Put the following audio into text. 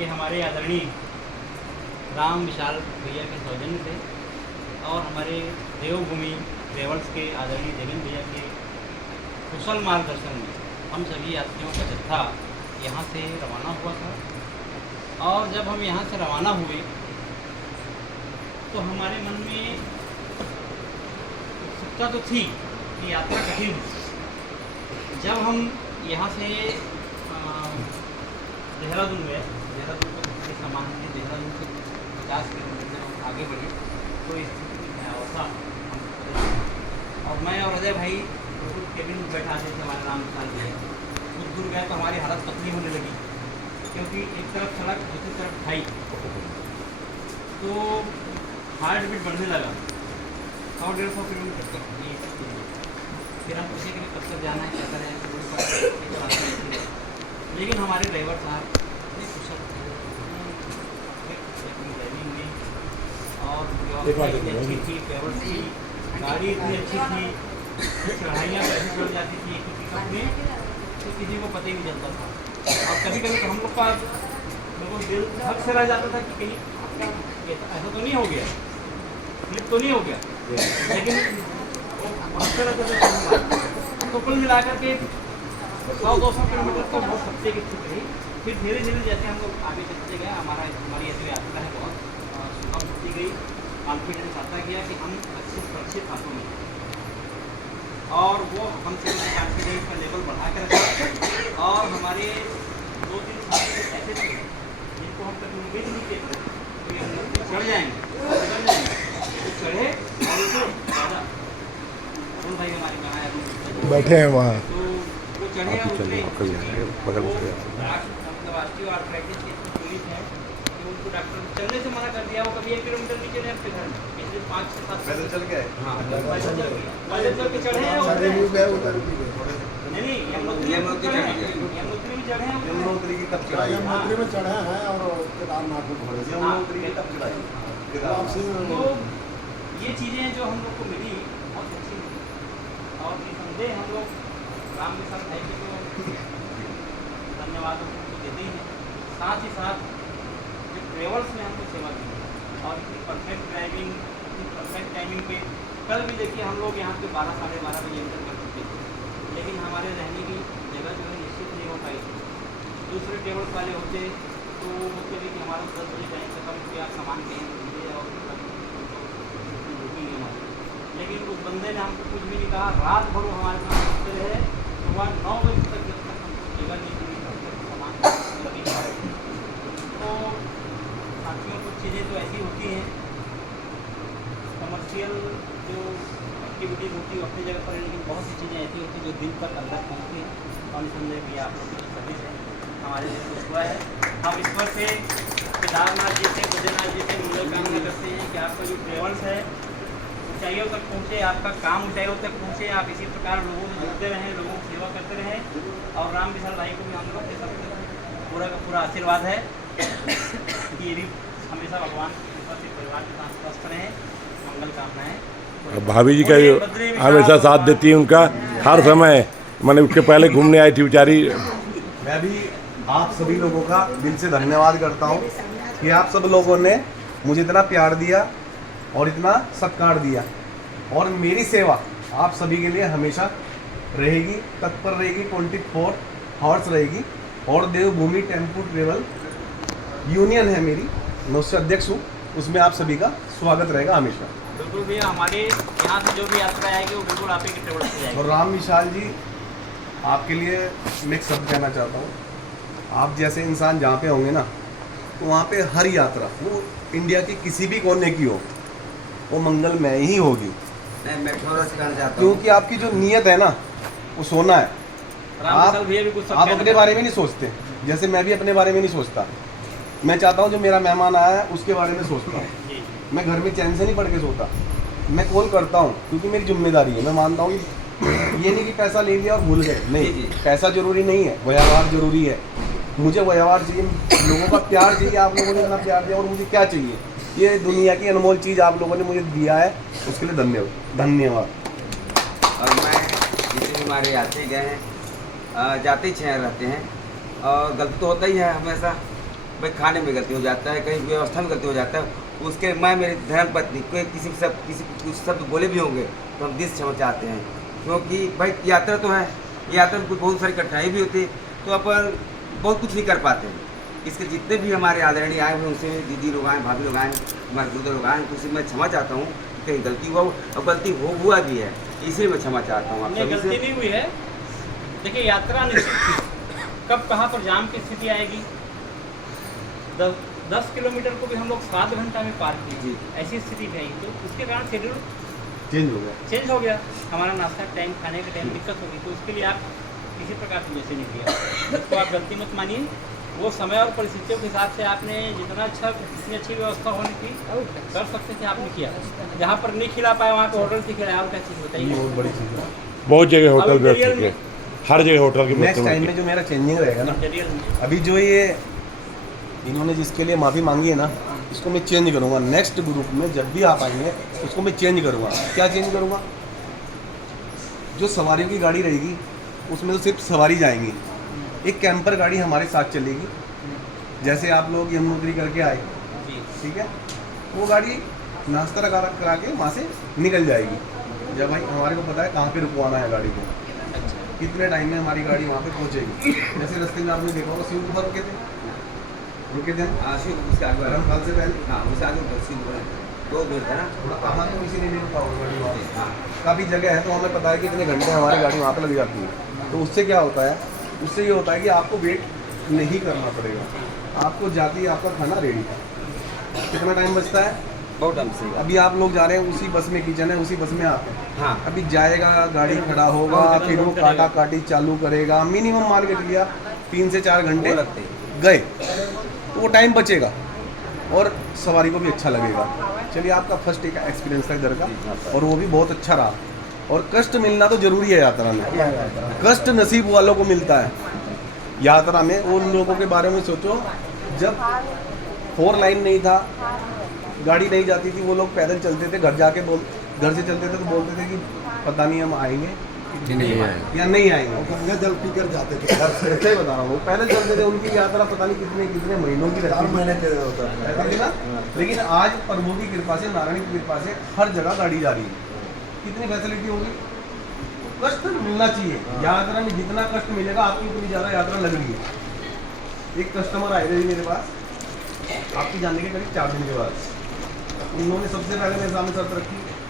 कि हमारे आदरणीय राम विशाल भैया के सौजन्य से और हमारे देवभूमि ट्रेवल्स के आदरणीय जगन भैया के कुशल मार्गदर्शन में हम सभी यात्रियों का जत्था यहाँ से रवाना हुआ था। और जब हम यहाँ से रवाना हुए तो हमारे मन में उत्सुकता तो थी कि यात्रा कठिन हो। जब हम यहाँ से देहरादून गए, देहरादून को सामान में देहरादून से 50 किलोमीटर हम आगे बढ़े तो इस स्थिति में अवस्था और मैं और अजय भाई बिल्कुल केबिन में बैठा थे हमारे राम विशाल जी। कुछ दूर गए तो हमारी हालत पतली होने लगी क्योंकि एक तरफ सड़क दूसरी तरफ खाई, तो हार्ट बीट बढ़ने लगा 100-150 किलोमीटर तक। फिर हम पूछे कि कब तक जाना है, क्या करें, लेकिन हमारे ड्राइवर साहब इतने कुशल थे ड्राइविंग में, और इतनी अच्छी थी, ट्रेवल्स की गाड़ी इतनी अच्छी थी, चढ़ाइयाँ कैसे चढ़ जाती थी कि पिकअप में तो किसी को पता ही नहीं चलता था। और कभी कभी तो हम लोग का बिल्कुल दिल धक से रह जाता था कि कहीं ऐसा तो नहीं हो गया, स्लिप तो नहीं हो गया, लेकिन भागते रहते थे। तो कुल मिलाकर के 100-200 किलोमीटर तो बहुत सस्ते की स्थिति रही। फिर धीरे धीरे जैसे हम लोग आगे चलते गए हमारी ऐसी यात्रा है बहुत सुगम होती गई। कॉन्फिडेंस आता गया कि हम अच्छे सुरक्षित हाथों में, और वो हमसे कॉन्फिडेंस का लेवल बढ़ा कर रखा। और हमारे 2-3 साथी ऐसे थे जिनको हम कभी उम्मीद नहीं किए थे कि हम चढ़ जाएंगे, तो चढ़े और ज़्यादा भाई हमारे कहाँ बैठे हैं वहाँ, तो वो चढ़े हैं उसमें मतलब राष्ट्रीय आर्थराइटिस की पुलिस है कि उनको डॉक्टर चलने से मना कर दिया। वो कभी 1 किलोमीटर नीचे नहीं अपने घर में, पिछले 5 से 7 पैदल चल के पैदल चल के चढ़े हैं। नहीं यमुनोत्री में चढ़े हैं, यमुनोत्री की तब चढ़ाई, यमुनोत्री में चढ़े हैं और केदारनाथ में घोड़े से यमुनोत्री की तब चढ़ाई। तो ये चीज़ें जो हम लोग को मिली बहुत अच्छी मिली, और निसंदेह हम लोग राम विशाल भाई के तो धन्यवाद उनको देते ही हैं। साथ ही साथ जो ट्रेवल्स में हमको सेवा दी और इतनी परफेक्ट ड्राइविंग, इतनी परफेक्ट टाइमिंग पे, कल भी देखिए हम लोग यहाँ पे 12-12:30 बजे एंटर कर चुके थे, लेकिन हमारे रहने की जगह जो है निश्चित नहीं हो पाई थी। दूसरे ट्रेवल्स वाले होते तो बोलते थे कि हमारा 10 बजे टाइम खत्म हो गया, सामान कहीं दीजिए और बुकिंग नहीं हमारी। लेकिन उस बंदे ने हमको कुछ भी नहीं कहा, रात भर वो हमारे साथ रहते रहे। सुबह 9 बजे तक जब तक हमको जगह नहीं मिली तब तक सामान लगी। तो साथियों कुछ चीज़ें तो ऐसी होती हैं, कमर्शियल जो एक्टिविटीज़ होती है अपनी जगह पर, लेकिन बहुत सी चीज़ें ऐसी होती हैं जो दिल पर अंदर पहुँचती हैं। और निसंदेह भी आप लोगों की सर्विस है हमारे लिए कुछ हुआ है। हम ईश्वर से, केदारनाथ जी से, बद्रीनाथ जी से मंगल कामना करते हैं कि आपका जो ट्रेवल्स है ऊंचाइयों तक पहुँचे, आपका काम ऊंचाइयों तक पहुँचे, आप इसी प्रकार लोगों में जुड़ते रहें, लोगों की सेवा करते रहें। और राम विशाल भाई को भी हम लोग के सब पूरा का पूरा आशीर्वाद है कि ये भी हमेशा भगवान की कृपा से परिवार के साथ स्वस्थ रहें, मंगल कामनाएँ। भाभी जी का जो हमेशा साथ देती है उनका हर समय, मैंने उसके पहले घूमने आई थी बेचारी। मैं भी आप सभी लोगों का दिल से धन्यवाद करता हूँ कि आप सब लोगों ने मुझे इतना प्यार दिया और इतना सत्कार दिया, और मेरी सेवा आप सभी के लिए हमेशा रहेगी, तत्पर रहेगी, 24 हॉर्स रहेगी। और देवभूमि टेम्पू ट्रेवल यूनियन है मेरी, मैं उससे अध्यक्ष हूँ, उसमें आप सभी का स्वागत रहेगा हमेशा। बिल्कुल भैया, हमारे यहाँ से जो भी यात्रा आएगी वो बिल्कुल आप ही के ट्रेवल से जाएगी। और राम विशाल जी, आपके लिए मैं एक शब्द कहना चाहता हूँ। आप जैसे इंसान जहाँ पे होंगे ना, तो वहाँ पे हर यात्रा, वो इंडिया के किसी भी कोने की हो, वो मंगलमय ही होगी। मैं थोड़ा सा कहना चाहता हूँ, क्योंकि आपकी जो नीयत है ना, वो सोना है। आप अपने बारे में नहीं सोचते, जैसे मैं भी अपने बारे में नहीं सोचता। मैं चाहता हूँ जो मेरा मेहमान आया है उसके बारे में सोचता हूँ। मैं घर में चैन से नहीं पढ़ के सोता, मैं कॉल करता हूँ क्योंकि मेरी जिम्मेदारी है। मैं मानता हूँ ये नहीं कि पैसा ले लिया और भूल गए, नहीं, पैसा जरूरी नहीं है, व्यवहार जरूरी है। मुझे व्यवहार चाहिए, लोगों का प्यार चाहिए। आप लोगों ने इतना प्यार दिया, और मुझे क्या चाहिए? ये दुनिया की अनमोल चीज़ आप लोगों ने मुझे दिया है, उसके लिए धन्यवाद। और मैं जितने भी हमारे यात्री गए हैं, जाते ही शहर रहते हैं, और गलती तो होता ही है हमेशा, भाई खाने में गलती हो जाता है, कहीं व्यवस्था में गलती हो जाता है, उसके मैं मेरी धर्मपत्नी कोई किसी कुछ शब्द बोले भी होंगे तो हम दिल से क्षमा चाहते हैं, क्योंकि भाई यात्रा तो है, यात्रा में कुछ बहुत सारी कठिनाई भी होती है, तो अपन बहुत कुछ नहीं कर पाते हैं। इसके जितने भी हमारे आदरणीय आए हुए उनसे दीदी लोग आए, भाभी लोग आए, हमारे गुरुदेव लोग आए, तो उससे मैं क्षमा चाहता हूँ कि कहीं गलती हुआ और गलती हुआ भी है, इसलिए मैं क्षमा चाहता हूँ आप नहीं, सभी गलती से। नहीं हुई है। देखिए यात्रा निश्चित थी, कब कहाँ पर जाम की स्थिति आएगी। 10 किलोमीटर को भी हम लोग 7 घंटा में पार किए, जी। ऐसी स्थिति नहीं, तो उसके कारण शेड्यूल चेंज हो गया। हमारा नाश्ता टाइम, खाने का टाइम दिक्कत होगी, तो उसके लिए आप किसी प्रकार से मैसेज नहीं दिया, तो आप गलती मत मानिए। वो समय और परिस्थितियों के हिसाब से आपने जितनी अच्छी व्यवस्था होनी थी कर सकते थे, आपने किया। जहाँ पर नहीं खिला पाए वहाँ पे होटल से खिलाया, और क्या चीज़ ये बताइए। बहुत बड़ी चीज़ है। बहुत जगह होटल अब व्यवस्था इंटीरियर की है, हर जगह होटल की नेक्स्ट टाइम में व्यवस्था जो मेरा चेंजिंग रहेगा ना, इंटीरियर में अभी जो ये इन्होंने जिसके लिए माफ़ी मांगी है ना, इसको मैं चेंज करूँगा। नेक्स्ट ग्रुप में जब भी आप आएंगे उसको मैं चेंज करूँगा। क्या चेंज करूँगा? जो सवारियों की गाड़ी रहेगी उसमें तो सिर्फ सवारी जाएंगी, एक कैंपर गाड़ी हमारे साथ चलेगी। जैसे आप लोग यमुनोत्री करके आए, जी। ठीक है, वो गाड़ी नाश्ता करा के वहाँ से निकल जाएगी। जब भाई हमारे को पता है कहाँ पे रुकवाना है गाड़ी को, अच्छा, कितने टाइम में हमारी गाड़ी वहाँ पे पहुँचेगी। जैसे रास्ते में आपने देखा होगा शिव गुफा रुके थे उसके आगे धर्मकाल से पहले। हाँ, उसके आगे दो मिनट है ना, थोड़ा कहाँ तो किसी ने नहीं रुका होगा गाड़ी वहाँ पे। काफ़ी जगह है तो हमें पता है कि कितने घंटे हमारी गाड़ी वहाँ पे लग जाती है। तो उससे क्या होता है, उससे ये होता है कि आपको वेट नहीं करना पड़ेगा, आपको जाती आपका खाना रेडी है। कितना टाइम बचता है? बहुत टाइम से। अभी आप लोग जा रहे हैं, उसी बस में किचन है, उसी बस में आते हैं। हाँ, अभी जाएगा, गाड़ी खड़ा होगा, फिर वो काटा काटी चालू करेगा, मिनिमम मान के चलिए 3 से 4 घंटे वो लगते हैं। गए, तो वो टाइम बचेगा और सवारी को भी अच्छा लगेगा। चलिए, आपका फर्स्ट एक एक्सपीरियंस था इधर का और वो भी बहुत अच्छा रहा। और कष्ट मिलना तो जरूरी है यात्रा में, कष्ट नसीब वालों को मिलता है यात्रा में। उन लोगों के बारे में सोचो, जब 4 लाइन नहीं था, गाड़ी नहीं जाती थी, वो लोग पैदल चलते थे, घर से चलते थे तो बोलते थे कि पता नहीं हम आएंगे या नहीं आएंगे, गंगा जल पी कर जाते थे घर से। ऐसे ही बता रहा हूँ, वो पैदल चलते थे। उनकी यात्रा पता नहीं कितने महीनों की 4 रहती महीने के होता है। थी ना। लेकिन आज प्रभु की कृपा से, नारायण की कृपा से हर जगह गाड़ी जा रही है। कितनी फैसिलिटी होगी। कष्ट मिलना चाहिए यात्रा में, जितना कष्ट मिलेगा आपकी उतनी ज़्यादा यात्रा लग रही है। एक कस्टमर आए थे मेरे पास आपकी जाने के करीब 4 दिन के बाद। उन्होंने सबसे पहले मेरे सामने शर्त रखी